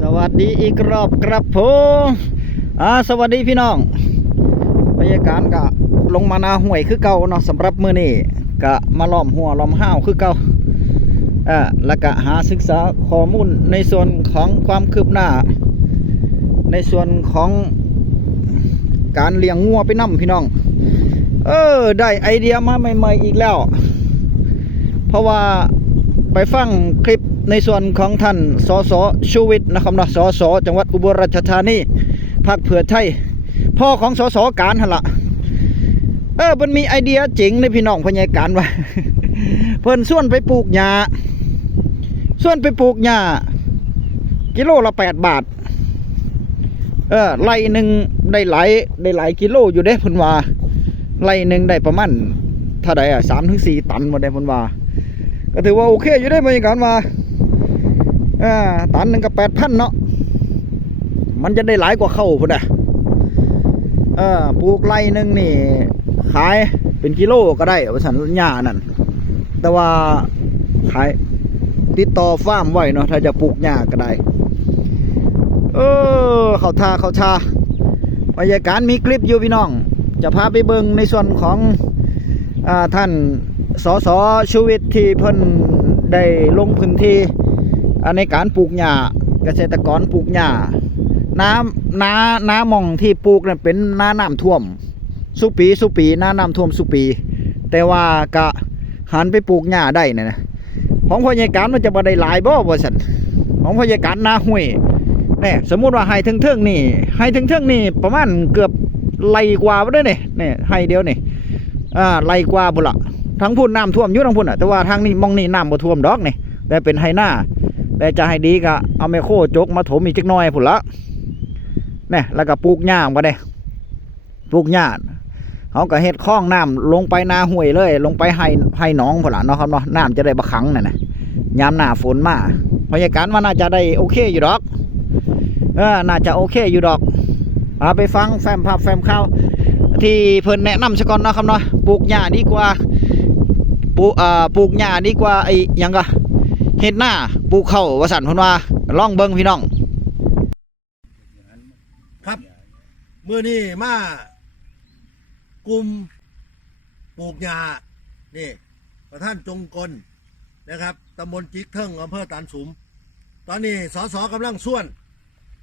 สวัสดีอีกรอบครับผมสวัสดีพี่น้องบรรยากาศก็ลงมานาห่วยคือเก่าเนาะสำหรับมื้อนี้ก็มาล้อมหัวล้อมห้าวคือเก่าแล้วก็หาศึกษาข้อมูลในส่วนของความคืบหน้าในส่วนของการเลี้ยงงัวไปนำพี่น้องได้ไอเดียมาใหม่ๆอีกแล้วเพราะว่าไปฟังคลิปในส่วนของท่านสสชูวิทย์นะครับเนาะสสจังหวัดอุบลราชธานีพรรคเพื่อไทยพ่อของสสการหั่นล่ะมันมีไอเดียเจ๋งในพี่น้องพญาการว่า เพิ่นส่วนไปปลูกหญ้ากิโลละ8 บาทไร่หนึ่งได้หลายกิโลอยู่เด้เพิ่นว่าไร่หนึ่งได้ประมาณเท่าใด3-4 ตันหมดได้เพิ่นว่าก็ถือว่าโอเคอยู่ได้บรรยากาศมาตันหนึ่งกับ8,000เนาะมันจะได้หลายกว่าเข้าพุ่นปลูกไร่หนึ่งนี่ขายเป็นกิโลก็ได้ว่าสันหญ้านั่นแต่ว่าขายติดต่อฟาร์มไว้เนาะถ้าจะปลูกหญ้าก็ได้เขาท่าบรรยากาศมีคลิปอยู่พี่น้องจะพาไปเบิ่งในส่วนของท่านสสชูวิทย์ที่เพิ่นได้ลงพื้นที่ในการปลูกหญ้าเกษตรกรปลูกหญ้าน้ำมองที่ปลูกนั่นเป็นน้ำท่วมสุปีน้ำท่วมสุปีแต่ว่ากะหันไปปลูกหญ้าได้นะของพญาการมันจะบ่ได้หลายบ่ซั่นของพญาการนาห้วยนี่สมมุติว่าให้ถึงนี่ประมาณเกือบไร่กว่าบ่ได้นี่ให้เดียวนี่ไร่กว่าพุ่นล่ะทั้งพุ่นน้ำท่วมอยู่ทั้งพุ่นแต่ว่าทางนี้มองนี่น้ำบ่ท่วมดอกนี่แต่เป็นไฮนาแต่จะให้ดีก็เอาแมคโครจกมาถมอีกจักหน่อยพุ่นละนี่แล้วก็ปลูกหญ้าบ่ได้ปลูกหญ้าเขาก็เฮ็ดคลองน้ำลงไปนาห้วยเลยลงไปให้หนองพุ่นล่ะเนาะครับเนาะน้ำจะได้บ่ขังนั่นน่ะยามหน้าฝนมาบรรยากาศว่าน่าจะได้โอเคอยู่ดอกน่าจะโอเคอยู่ดอกไปฟังแฟ้มภาพแฟ้มข่าวที่เพิ่นแนะนำซะก่อนเนาะครับเนาะปลูกหญ้าดีกว่าปลูกหญ้าดีกว่าไอ้หยังก็เฮ็ดหน้าปลูกข้าวว่าซั่นเพิ่นว่าลองเบิ่งพี่น้องครับมื้อนี้มากลุ่มปลูกหญ้านี่ประธานจงกลนะครับตำบลจิกเทิงอำเภอตาลสุมตอนนี้สสกำลังส่วน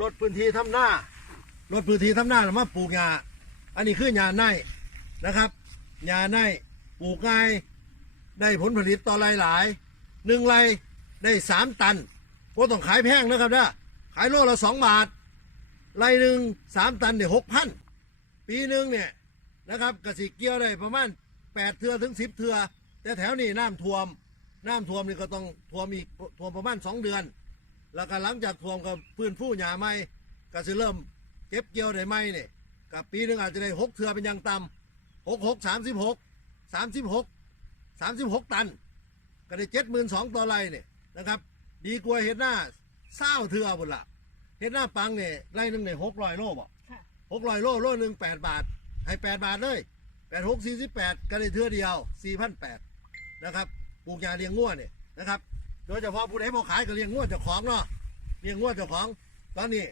ลดพื้นที่ทำหน้าแล้วมาปลูกหญ้าอันนี้คือหญ้าในนะครับหญ้าในปลูกง่ายได้ผลผลิตต่อไร่หลาย1 ไร่ได้3 ตันก็ต้องขายแพงนะครับนะขายโลละ2 บาทไร่หนึ่ง3 ตันเนี่ย6,000ปีหนึ่งเนี่ยนะครับกสิเกี่ยวได้ประมาณ8 เทื่อถึง10 เทื่อแต่แถวนี้น้ำท่วมนี่ก็ต้องท่วมประมาณ2 เดือนแล้วก็หลังจากท่วมก็ฟื้นฟูหญ้าใหม่ก็จะเริ่มเก็บเกี่ยวได้ใหม่เนี่ยกับปีหนึ่งอาจจะได้6 เทื่อเป็นอย่างต่ำ36 ตันก็ได้72,000ต่อไร่เนี่ยนะครับดีกว่าเห็ดหน้า20 เทื่อหมดละเห็ดหน้าปังเนี่ยไร่หนึ่งเนี่ย600 โลบ่600 โลหนึ่ง8 บาทให้8 บาทเลย8 6 48ก็ได้เทื่อเดียว 4,800นะครับปลูกหญ้าเลี้ยงงัวเนี่ยนะครับโดยเฉพาะผู้ใดบ่ขายก็เลี้ยงงัวเจ้าของเนาะเลี้ยงงัวเจ้าของตอนนี้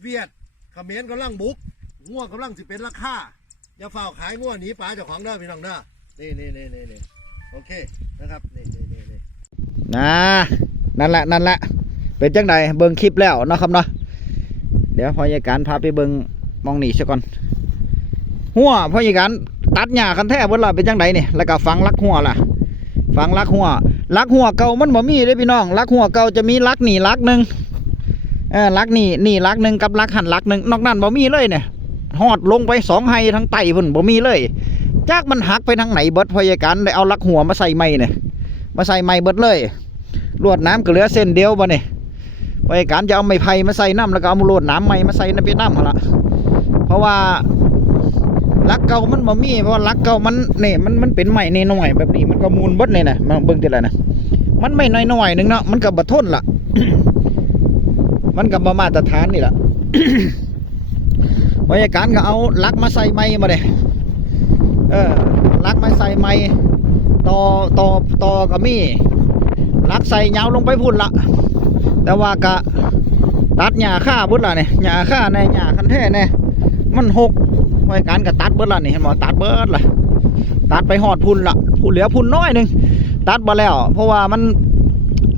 เวียดเขมรกำลังบุกงัวกำลังสิเป็นราคาอย่าเฝ้าขายงัวหนีป่าเจ้าของเด้อพี่น้องเด้อนี่โอเคนะครับนี่นั่นแหละเป็นจังไดเบิ่งคลิปแล้วเนาะครับเนาะเดี๋ยวพยาการพาไปเบิ่งมองนี่ซะก่อนหัวพยาการตัดหญ้าคันแท้เบิ่งล่ะเป็นจังไดนี่แล้วก็ฝังรักหัวล่ะฝังรักหัวเก่ามันบ่มีเด้พี่น้องรักหัวเก่าจะมีรักนี่รักนึงรักนี่รักนึงกับรักหันรักนึงนอกนั้นบ่มีเลยเนี่ยหอดลงไป2 ไร่ทั้งไตพุ่นบ่มีเลยจากมันหักไปทางไหนเบิดพยาการได้เอาลักหัวมาใส่ไม้เนี่ยมาใส่ไม้เบิดเลยลวดน้ำก็เหลือเส้นเดียวบ่เนี่ยพยาการจะเอาไม้ไผ่มาใส่น้ำแล้วก็เอาลวดน้ำไม้มาใส่ในน้ำหั่นล่ะเพราะว่าลักเก่ามันบ่มีเพราะลักเก่ามันนี่มันเป็นไม้น้อยๆแบบนี้มันก็มูลเบิดเลยนะมาเบิ่งทีละนะมันไม่น้อยๆนึงเนาะมันก็บ่ทนล่ะ มันก็บ่มาตรฐานนี่ล่ะ พยาการก็เอาลักมาใส่ไม้มาเลยลักมาใส่ไม้ต่อก็มีลักใส่ยาวลงไปพุ่นละแต่ว่าก็ ตัดหญ้าค่าเบิดล่ะนี่หญ้าค่าแน่หญ้าคันแท้แน่มันหกพอยการก็ตัดเบิดล่ะนี่เห็นบ่ตัดเบิดล่ะตัดไปฮอดพุ่นล่ะพุ่นเหลือพุ่นน้อยหนึงตัดบ่แล้วเพราะว่ามัน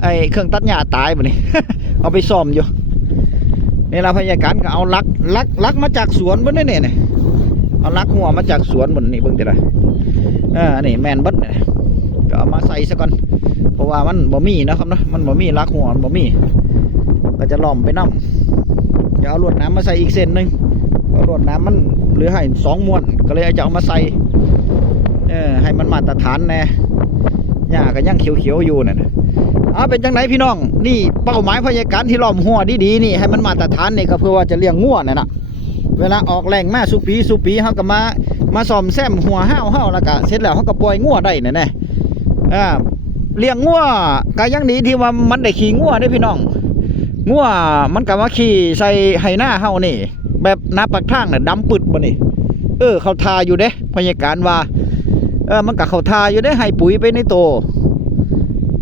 ไอ้เครื่องตัดหญ้าตายบ่นี่ เอาไปซ่อมอยู่นี่ล่ะพยาการก็เอาลักมาจากสวนเบิดนี่เอาลักหัวมาจากสวนหมดนี่เบิ่งติล่ะนี่แม่นเบิดนี่ก็เอามาใส่ซะก่อนเพราะว่ามันบ่มีนะครับเนาะมันบ่มีลักหัวมันบ่มีก็จะล้อมไปนำจะเอาลวดน้ำมาใส่อีกเส้นหนึงเพราะลวดน้ำมันเหลือให้2ม้วนก็เลยจะเอามาใส่ให้มันมาตรฐานแน่หญ้าก็ยังเขียวๆอยู่นั่นเป็นจังไหนพี่น้องนี่เป้าหมายพยาการที่ล้อมหัวดีๆนี่ให้มันมาตรฐานนี่ก็เพื่อว่าจะเลี้ยงงัวนั่นน่ะเวลาออกแหล่งมาสุปีเฮาก็มาซ่อมแซมหัวเฮาแล้วก็เสร็จแล้วเฮาก็ปล่อยงัวได้แน่เลี้ยงงัวก็ยังดีที่ว่ามันได้ขี่งัวได้พี่น้องงัวมันก็มาขี่ใส่ไหหน้าเฮานี่แบบหน้าปากทางน่ะดำปึดบ่นี่เขาทาอยู่เด้พยาการว่ามันก็เขาทาอยู่เด้ให้ปุ๋ยไปในโต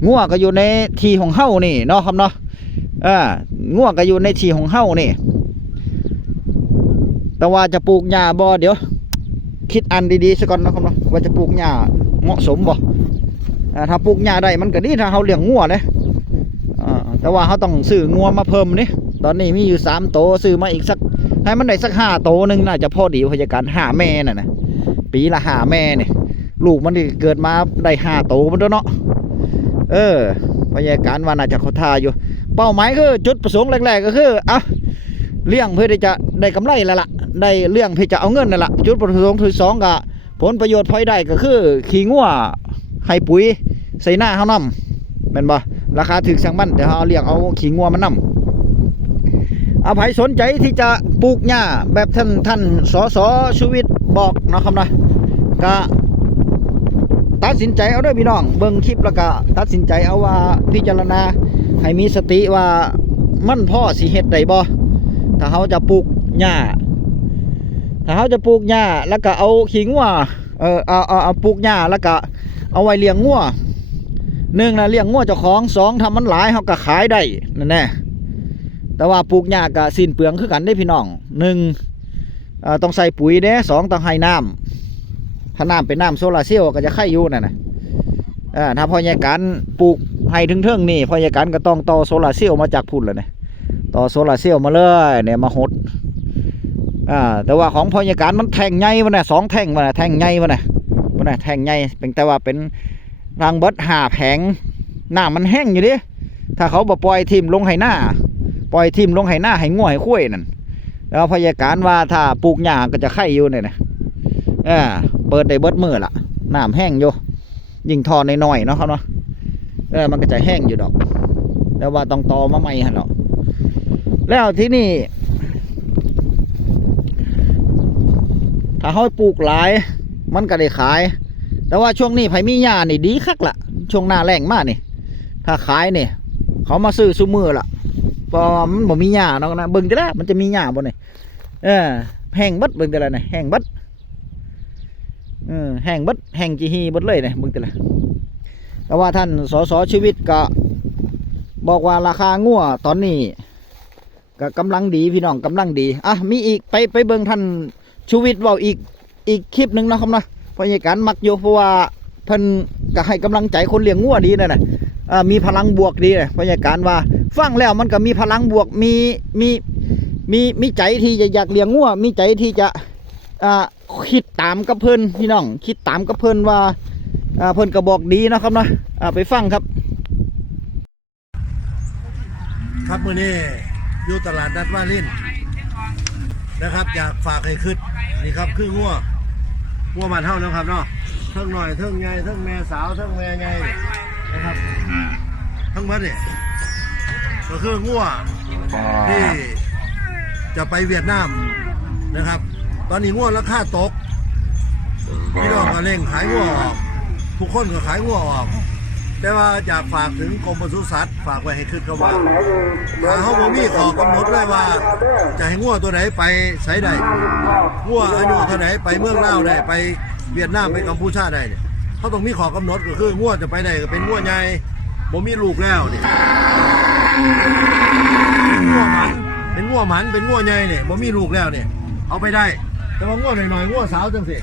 งัวก็อยู่ในที่ของเฮานี่เนาะครับเนาะงัวก็อยู่ในที่ของเฮานี่แต่ว่าจะปลูกหญ้าบ่เดี๋ยวคิดอันดีๆซะก่อนนะครับเนาะว่าจะปลูกหญ้าเหมาะสมบ่ถ้าปลูกหญ้าได้มันก็ดีถ้าเฮาเลี้ยงงัวเลยแต่ว่าเฮาต้องซื้องัวมาเพิ่มนี่ตอนนี้มีอยู่3โตซื้อมาอีกสักให้มันได้สัก5โตนึงน่าจะพอดีพยาการ5แม่น่ะนะปีละ5แม่นี่ลูกมันที่เกิดมาได้5โตมันเนาะพยาการว่าน่าจะเขาทาอยู่เป้าหมายคือจุดประสงค์แรกๆก็คือเลี้ยงเพื่อที่จะได้กำไรแล้วล่ะได้เลี้ยงเพื่อจะเอาเงินนั่นแหละจุดประสงค์ที่2ก็ผลประโยชน์พลอยได้ก็คือขี้งัวให้ปุ๋ยใส่หน้าเฮานำแม่นบ่ราคาถึกสั่งมันแต่เฮาเลี้ยงเอาขี้งัวมันนำเอาไผสนใจที่จะปลูกหญ้าแบบท่านสสชูวิทย์บอกเนาะครับนะก็ตัดสินใจเอาเด้อพี่น้องเบิ่งคลิปแล้วก็ตัดสินใจเอาว่าพิจารณาให้มีสติว่ามันพอสิเฮ็ดได้บ่ถ้าเฮาจะปลูกหญ้าแล้วก็เอาขี้งัวเอาปลูกหญ้าแล้วก็เอาไว้เลี้ยงงัว1นะเลี้ยงงัวเจ้าของ2ทำมันหลายเฮาก็ขายได้นั่นแน่แต่ว่าปลูกหญ้าก็สิ้นเปลืองคือกันเด้พี่น้อง1ต้องใส่ปุ๋ยเด้2ต้องให้น้ำถ้าน้ำเป็นน้ำโซลาร์เซลล์ก็จะไข่อยู่นั่นนะถ้าพอยาการปลูกให้ถึงเทิงนี่พอยาการก็ต้องต่อโซลาร์เซลล์มาจากพุ่นเลยเนี่ยต่อโซลาร์เซลล์มาเลยเนี่ยมาหดแต่ว่าของพอยาการมันแท่งใหญ่มันน่ะ2แท่งมันน่ะแท่งใหญ่มันน่ะแท่งใหญ่เป็นแต่ว่าเป็นรางเบิด5แผงน้ำมันแห้งอยู่ดิถ้าเขาบ่ปล่อยทิ่มลงไหหน้าให้ง่วให้คุ้ยนั่นแล้วพยาการว่าถ้าปลูกหญ้าก็จะไข่อยู่เนี่ยนะเปิดได้เบิดมือละน้ำแห้งอยู่ยิงทอน้อยๆเนาะครับเนาะมันก็จะแห้งอยู่ดอกแล้วว่าต้องตอมาใหม่ฮะเนาะแล้วที่นี่ถ้าเขาปลูกหลายมันก็ได้ขายแต่ว่าช่วงนี้ไผมีหญ้านี่ดีคักละช่วงหน้าแล้งมากนี่ถ้าขายนี่เขามาซื้อซุมือละพอมันบ่มีหญ้าเนาะนะเบิ่งจะแล้วมันจะมีหญ้าบ่นี่แห้งบัดเบิ่งแต่ละนี่แห้งบัดแห้งบัดแห้งจีฮีบัดเลยเนี่ยเบิ่งแต่ละแต่ว่าท่านสสชีวิตก็บอกว่าราคางัวตอนนี้ก็กำลังดีพี่น้องกำลังดีมีอีกไปเบิ่งท่านชีวิตเว้าอีกคลิปนึงนะครับนะพยาการมักอยู่เพราะว่าเพิ่นก็ให้กำลังใจคนเลี้ยงงัวดีนะมีพลังบวกดีนะพยาการว่าฟังแล้วมันก็มีพลังบวกมีใจที่จะอยากเลี้ยงงัวมีใจที่จะคิดตามกับเพิ่นพี่น้องคิดตามกับเพิ่นว่าเพิ่นก็บอกดีนะครับเนาะไปฟังครับครับมื้อนี้อยู่ตลาดนัดวารินนะครับอยากฝากให้ขึ้นนี่ครับคืองัวบ้านเฮานะครับเนาะเทิงหน่อยเทิงใหญ่เทิงแม่สาวเทิงแม่ใหญ่นะครับทั้งหมดนี่ก็คืองัวที่จะไปเวียดนามนะครับตอนนี้งัวราคาตกพี่น้องก็เร่งขายงัวออกทุกคนก็ขายงัวออกแต่ว่าอยากฝากถึงกรมปศุสัตว์ฝากไว้ให้ขึ้นเขาว่าถ้าเขาบ่มีข้อกำหนดเลยว่าจะให้งัวตัวไหนไปไสใดงัวอายุเท่าไหนไปเมืองลาวได้ไปเวียดนามไปกัมพูชาได้เนี่ยเขาต้องมีข้อกำหนดก็คืองัวจะไปได้ก็เป็นงัวใหญ่บ่มีลูกแล้วเนี่ยงัวมัน งัวหมันเป็นงัวใหญ่เนี่ยบ่มีลูกแล้วเนี่ยเอาไปได้แต่ว่างัวหน่อยๆงัวสาวจังสิ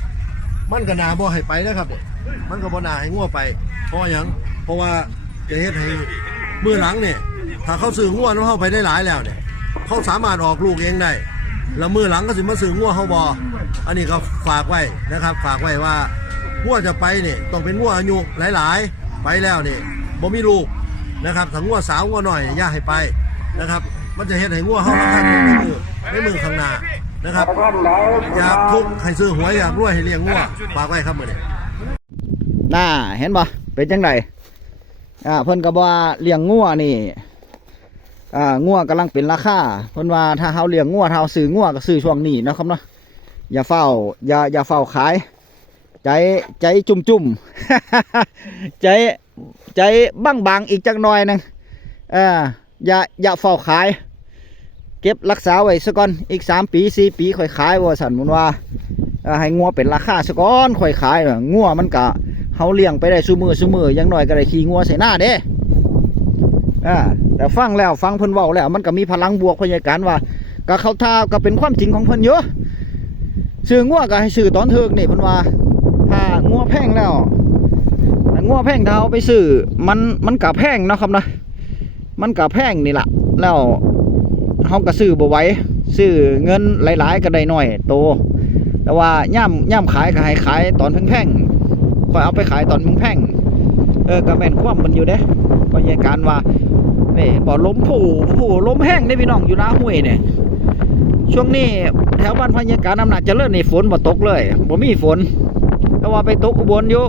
มันก็น่าบ่ให้ไปนะครับเนี่ยมันก็บ่น่าให้งัวไปเพราะหยังเพราะว่าจะเฮ็ดให้มือหลังเนี่ยถ้าเขาซื้องัวแล้วเขาไปได้หลายแล้วเนี่ยเขาสามารถออกลูกเองได้แล้วมือหลังก็สิมาซื้องัวเขาบ่อันนี้ก็ฝากไว้นะครับฝากไว้ว่างัวจะไปเนี่ยต้องเป็นงัวอายุหลายๆไปแล้วเนี่ยบ่มีลูกนะครับถ้างัวสาวงัวหน่อยอย่าให้ไปนะครับมันจะเฮ็ดให้งัวเฮาราคาถูกในมือข้างหน้านะครับอยากทุกข์ให้ซื้อหวยอยากรวยให้เลี้ยงงัวฝากไว้ครับมื้อนี้ น่าเห็นบ่เป็นจังไดเพิ่นก็บ่ว่าเลี้ยงงัวนี่งัวกำลังเป็นราคาเพิ่นว่าถ้าเฮาเลี้ยงงัวถ้าเฮาซื้องัวก็ซื้อช่วงนี้นะครับเนาะอย่าเฝ้าอย่าเฝ้าขายใจจุ่มๆ ใจบางๆอีกจักหน่อยนึงอย่าเฝ้าขายเก็บรักษาไว้ซะก่อนอีก3ปี4ปีค่อยขายว่าซั่นมันว่าให้งัวเป็นราคาซะก่อนค่อยขายงัวมันก็เฮาเลี้ยงไปได้ซุมื้ออย่างน้อยก็ได้ขี่งัวใส่หน้าเด้แต่ฟังเพิ่นเว้าแล้วมันก็มีพลังบวกพยาการว่าก็เข้าท่าก็เป็นความจริงของเพิ่นเยอะซื้องัวก็ให้ซื้อตอนถึกนี่เพิ่นว่าถ้างัวแพงแล้วงัวแพงถ้าเอาไปซื้อมันก็แพงเนาะครับนะมันก็แพงนี่ล่ะแล้วเฮาก็ซื้อบ่ไหวซื้อเงินหลายๆก็ได้น้อยโตแต่ว่าย่ำขายก็ให้ขายตอนแพงๆค่อยเอาไปขายตอนแพงก็แม่นความมันอยู่เด้พยาการว่านี่บ่ล้มผู้ล้มแห้งได้พี่น้องอยู่หน้าห้วยเนี่ยช่วงนี้แถวบ้านพยาการอำนาจเจริญนี่ฝนบ่ตกเลยบ่มีฝนแต่ว่าไปตกอุบลอยู่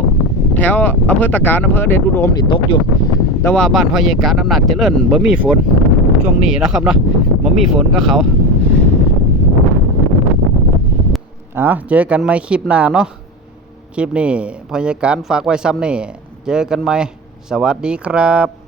แถวอำเภอตะการอำเภอเดชอุดมนี่ตกอยู่แต่ว่าบ้านพยาการอำนาจเจริญบ่มีฝนช่วงนี้นะครับเนาะบ่มีฝนก็เขาเจอกันใหม่คลิปหน้าเนาะคลิปนี้พยาการฝากไว้ซ้ำนี่เจอกันใหม่สวัสดีครับ